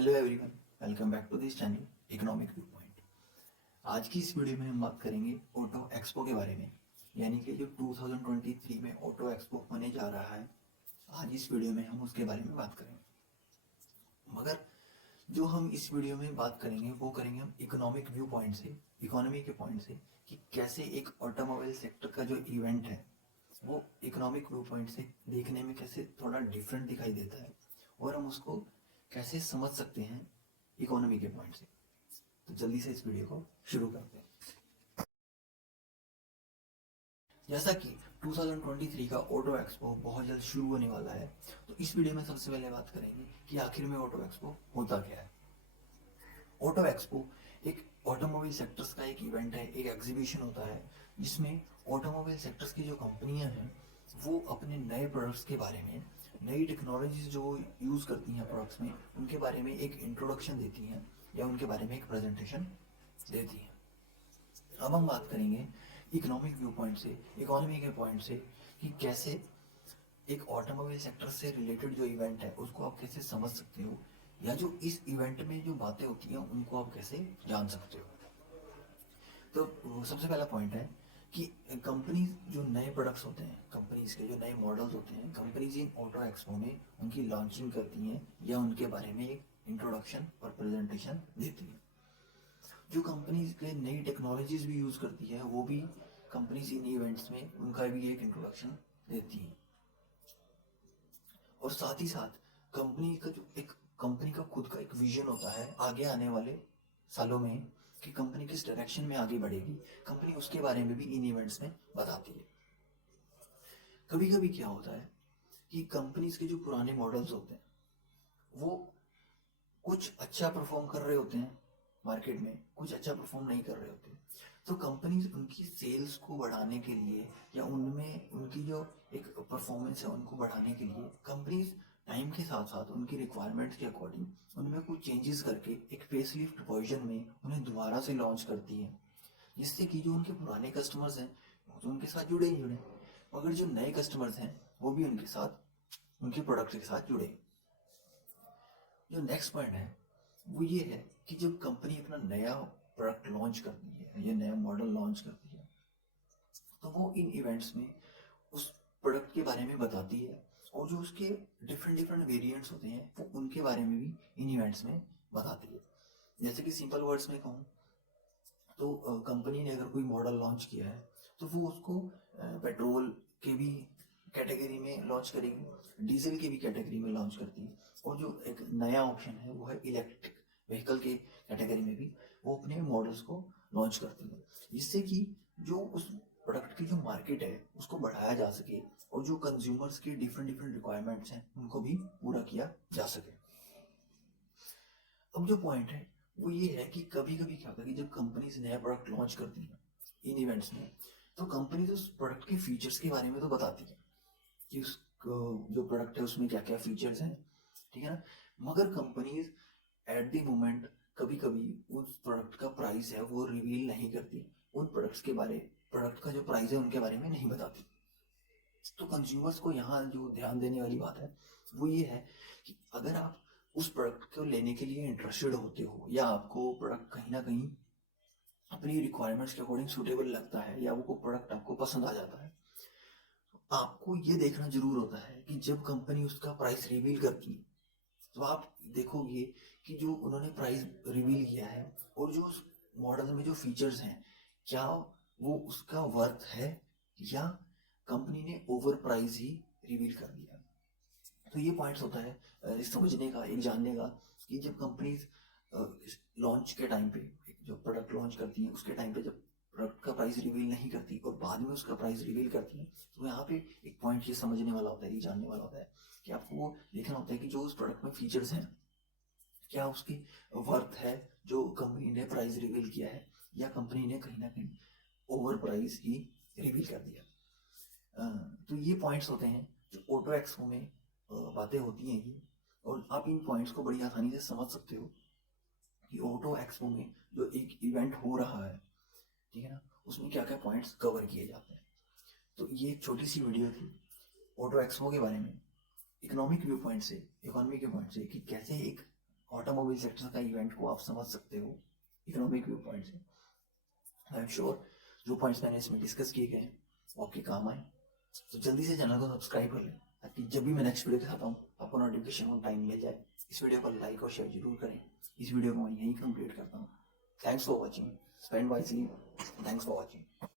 Hello everyone, welcome back to this channel economic view point. आज की इस video में हम बात करेंगे ऑटो एक्सपो के बारे में, यानी कि जो 2023 में ऑटो एक्सपो होने जा रहा है। आज इस वीडियो में हम उसके बारे में बात करेंगे, मगर जो हम इस वीडियो में बात करेंगे वो करेंगे हम इकोनॉमिक व्यू पॉइंट से, इकोनॉमी के पॉइंट से, कि कैसे एक ऑटोमोबाइल सेक्टर का जो इवेंट है वो इकोनॉमिक व्यू पॉइंट से देखने में कैसे थोड़ा डिफरेंट दिखाई देता है और हम उसको कैसे समझ सकते हैं इकोनॉमी के पॉइंट से। तो जल्दी से इस वीडियो को शुरू करते हैं। जैसा कि 2023 का ऑटो एक्सपो बहुत जल्द शुरू होने वाला है, तो इस वीडियो में सबसे पहले बात करेंगे कि आखिर में ऑटो एक्सपो होता क्या है। ऑटो एक्सपो एक ऑटोमोबाइल सेक्टर्स का एक इवेंट है, एक एग्जीबिशन होता है जिसमें ऑटोमोबाइल सेक्टर्स की जो कंपनियां हैं वो अपने नए प्रोडक्ट्स के बारे में, नई टेक्नोलॉजीज जो यूज़ करती हैं प्रोडक्ट्स में, उनके बारे में एक इंट्रोडक्शन देती हैं या उनके बारे में एक प्रेजेंटेशन देती हैं। अब हम बात करेंगे इकोनॉमिक व्यू पॉइंट से, इकोनॉमी के पॉइंट से, कि कैसे एक ऑटोमोबाइल सेक्टर से रिलेटेड जो इवेंट है उसको आप कैसे समझ सकते हो, या जो इस इवेंट में जो बातें होती हैं उनको आप कैसे जान सकते हो। तो सबसे पहला पॉइंट है कि कंपनीज जो नए प्रोडक्ट्स होते हैं, कंपनीज के जो नए मॉडल्स होते हैं, कंपनीज इन ऑटो एक्सपो में उनकी लॉन्चिंग करती हैं या उनके बारे में एक इंट्रोडक्शन और प्रेजेंटेशन देती हैं। जो कंपनीज के नई टेक्नोलॉजीज भी यूज़ करती है वो भी कंपनीज इन इवेंट्स में उनका भी एक इंट्रोडक्शन देती हैं। और साथ ही साथ कंपनी का जो एक कंपनी का खुद का एक विजन होता है आगे आने वाले सालों में, कि कंपनी किस डायरेक्शन में आगे बढ़ेगी, कंपनी उसके बारे में भी इन इवेंट्स में बताती है। कभी कभी क्या होता है कि कंपनीज के जो पुराने मॉडल्स होते हैं वो कुछ अच्छा परफॉर्म कर रहे होते हैं मार्केट में, कुछ अच्छा परफॉर्म नहीं कर रहे होते। तो कंपनीज उनकी सेल्स को बढ़ाने के लिए या उनमें उनकी जो एक परफॉर्मेंस है उनको बढ़ाने के लिए कंपनीज टाइम के साथ साथ उनकी रिक्वायरमेंट्स के अकॉर्डिंग उनमें कुछ चेंजेस करके एक फेसलिफ्ट वर्जन में उन्हें दोबारा से लॉन्च करती है, जिससे कि जो उनके पुराने कस्टमर्स हैं वो तो उनके साथ जुड़े ही जुड़े, मगर जो नए कस्टमर्स हैं वो भी उनके साथ, उनके प्रोडक्ट के साथ जुड़े। जो नेक्स्ट पॉइंट है वो ये है कि जब कंपनी अपना नया प्रोडक्ट लॉन्च करती है या नया मॉडल लॉन्च करती है तो वो इन इवेंट्स में उस प्रोडक्ट के बारे में बताती है, और जो उसके डिफरेंट डिफरेंट वेरिएंट्स होते हैं वो उनके बारे में भी इन इवेंट्स में बताती है। जैसे कि सिंपल वर्ड्स में कहूँ तो कंपनी ने अगर कोई मॉडल लॉन्च किया है तो वो उसको पेट्रोल के भी कैटेगरी में लॉन्च करेगी, डीजल के भी कैटेगरी में लॉन्च करती है, और जो एक नया ऑप्शन है वो है इलेक्ट्रिक व्हीकल के कैटेगरी में भी वो अपने मॉडल्स को लॉन्च करती है, जिससे कि जो उस प्रोडक्ट की जो मार्केट है उसको बढ़ाया जा सके और जो कंज्यूमर्स की डिफरेंट डिफरेंट रिक्वायरमेंट्स हैं उनको भी पूरा किया जा सके। अब जो पॉइंट है वो ये है कि कभी कभी क्या होता है कि जब कंपनीज नया प्रोडक्ट लॉन्च करती हैं इन इवेंट्स में, तो कंपनीज उस प्रोडक्ट के फीचर्स के बारे में तो बताती है कि उस जो प्रोडक्ट है उसमें क्या क्या फीचर्स हैं, ठीक है ना, मगर कंपनीज एट द मोमेंट कभी कभी उस प्रोडक्ट का प्राइस है वो रिवील नहीं करती, उन प्रोडक्ट्स के बारे, प्रोडक्ट का जो प्राइस है उनके बारे में नहीं बताती। तो कंज्यूमर्स को यहाँ जो ध्यान देने वाली बात है वो ये है कि अगर आप उस प्रोडक्ट को लेने के लिए इंटरेस्टेड होते हो या आपको प्रोडक्ट कहीं ना कहीं अपनी रिक्वायरमेंट्स के अकॉर्डिंग सूटेबल लगता है या वो प्रोडक्ट आपको पसंद आ जाता है, तो आपको ये देखना जरूर होता है कि जब कंपनी उसका प्राइस रिवील करती है तो आप देखोगे कि जो उन्होंने प्राइस रिवील किया है और जो उस मॉडल में जो फीचर्स हैं क्या वो उसका वर्थ है, या कंपनी ने ओवर प्राइस ही रिवील कर दिया। तो ये पॉइंट्स होता है समझने का, एक जानने का, कि जब कंपनीज लॉन्च के टाइम पे जो प्रोडक्ट लॉन्च करती हैं उसके टाइम पे जब प्रोडक्ट का प्राइस रिवील नहीं करती और बाद में उसका प्राइस रिवील करती है, तो यहाँ पे एक पॉइंट ये समझने वाला होता है, ये जानने वाला होता है कि आपको वो देखना होता है कि जो उस प्रोडक्ट में फीचर्स हैं क्या उसकी वर्थ है जो कंपनी ने प्राइस रिवील किया है, या कंपनी ने कहीं ना कहीं ओवर प्राइस ही रिवील कर दिया। तो ये पॉइंट्स होते हैं जो ऑटो एक्सपो में बातें होती हैं ये, और आप इन पॉइंट्स को बड़ी आसानी से समझ सकते हो कि ऑटो एक्सपो में जो एक इवेंट हो रहा है, ठीक है ना, उसमें क्या क्या पॉइंट्स कवर किए जाते हैं। तो ये एक छोटी सी वीडियो थी ऑटो एक्सपो के बारे में, इकोनॉमिक व्यू पॉइंट से, इकोनॉमी के पॉइंट से, कि कैसे एक ऑटोमोबाइल सेक्टर का इवेंट को आप समझ सकते हो इकोनॉमिक व्यू पॉइंट से। आई एम श्योर जो पॉइंट्स मैंने इसमें डिस्कस किए गए हैं वो आपके काम आए। तो जल्दी से चैनल को सब्सक्राइब कर लें ताकि जब भी मैं नेक्स्ट वीडियो दिखाता हूँ आपको नोटिफिकेशन ऑन टाइम मिल जाए। इस वीडियो को लाइक और शेयर जरूर करें। इस वीडियो को मैं यहीं कंप्लीट करता हूँ। Thanks for watching. Spend wisely. Thanks for watching.